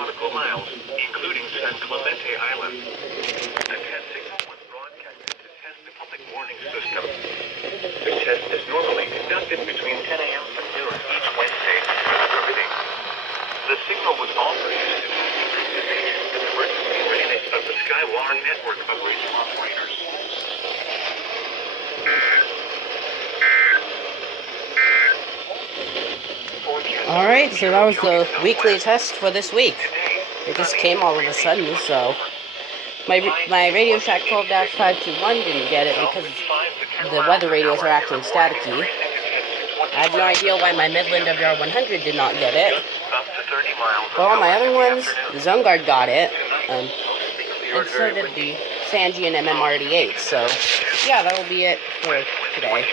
nautical miles, including San Clemente Island. The test signal was broadcasted to test the public warning system. The test is normally conducted between 10 a.m. and noon each Wednesday, permitting. The signal was also used to increase the emergency readiness of the Skywire network of radio operators. Alright, so that was the weekly test for this week. It just came all of a sudden, so my Radio Shack 12-521 didn't get it because the weather radios are acting staticky. I have no idea why my Midland WR100 did not get it. But all my other ones, the ZoneGuard got it, and so did the Sanji and MMRD8. So, yeah, that'll be it for today.